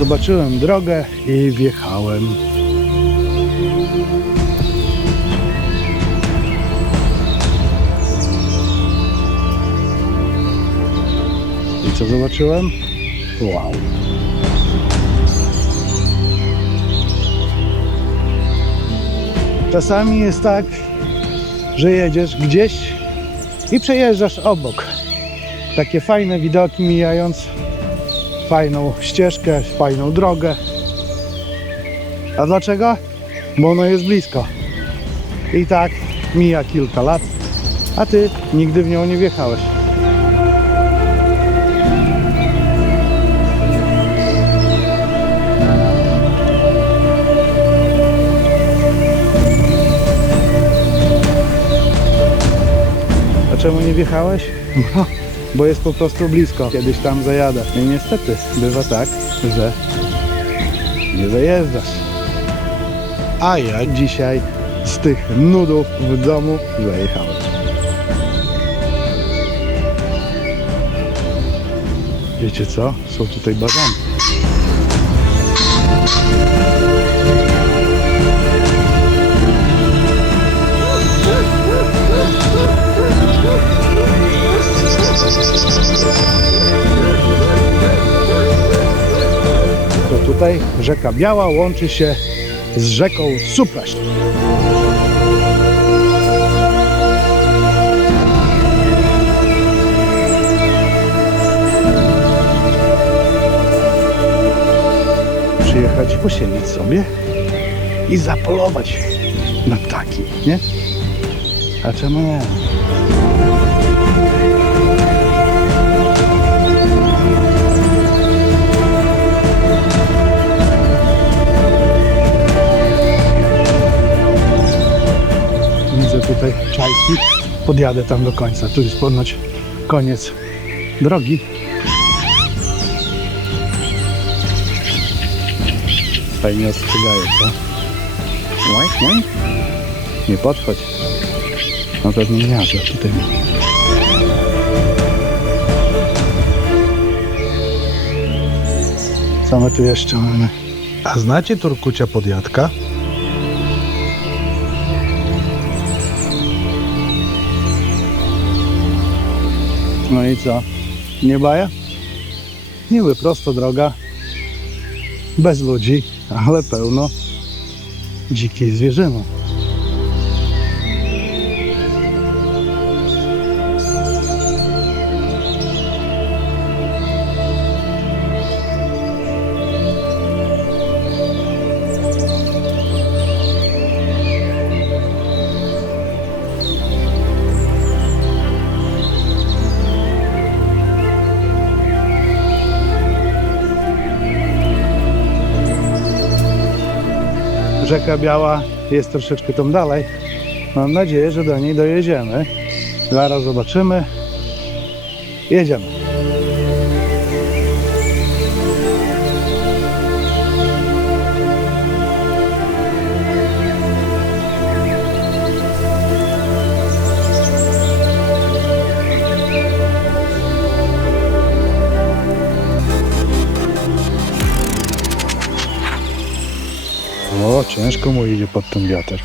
Zobaczyłem drogę i wjechałem. I co zobaczyłem? Wow. Czasami jest tak, że jedziesz gdzieś i przejeżdżasz obok. Takie fajne widoki mijając, fajną ścieżkę, fajną drogę. A dlaczego? Bo ono jest blisko. I tak mija kilka lat, a ty nigdy w nią nie wjechałeś. Czemu nie wjechałeś? bo jest po prostu blisko. Kiedyś tam zajadę. I niestety bywa tak, że nie zajeżdżasz. A ja dzisiaj z tych nudów w domu zajechałem. Wiecie co? Są tutaj bazany. Tutaj rzeka Biała łączy się z rzeką Supraśl. Przyjechać, posiedzieć sobie i zapolować na ptaki, nie? A czemu nie? Podjadę tam do końca. Tu jest ponoć koniec drogi. Fajnie ostrzegają, co? Łaś, łaś. Nie podchodź. Na pewno gniazdo tutaj. Co my tu jeszcze mamy? A znacie Turkucia Podjadka? No i co? Nie baja? Niby prosto droga, bez ludzi, ale pełno dzikiej zwierzyny. Rzeka Biała jest troszeczkę tam dalej. Mam nadzieję, że do niej dojedziemy. Zaraz zobaczymy. Jedziemy. O, ciężko mu idzie pod ten wiatr.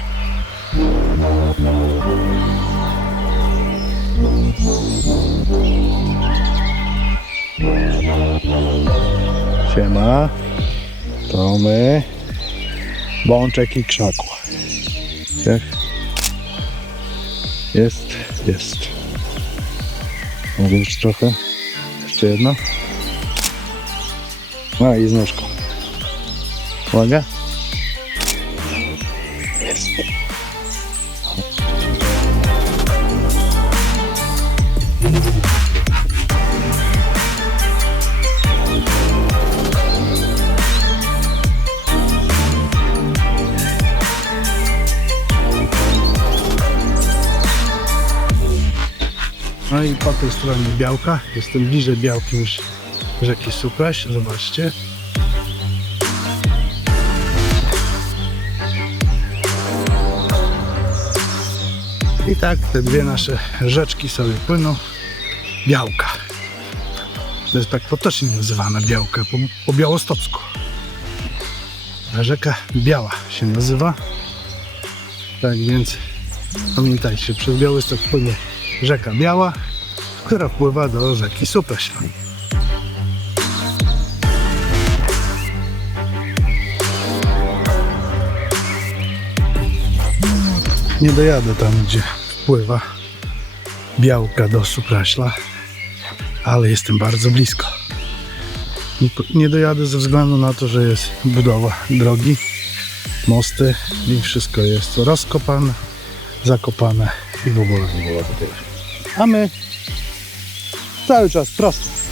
Siema. To my. Bączek i krzaku. Jak? Jest, jest. Mogę już trochę? Jeszcze jedno? No i z nóżką. Uwaga. No i po tej stronie białka. Jestem bliżej białki niż rzeki Supraś. Zobaczcie. I tak te dwie nasze rzeczki sobie płyną. Białka. To jest tak potocznie nazywane białka po, po białostocku. Rzeka Biała się nazywa. Tak więc pamiętajcie, przez Białystok płynie rzeka Biała, która wpływa do rzeki Supeślon. Nie dojadę tam, gdzie wpływa Białka do Supraśla, ale jestem bardzo blisko. Nie dojadę ze względu na to, że jest budowa drogi, mosty i wszystko jest rozkopane, zakopane i w ogóle. A my cały czas prosto.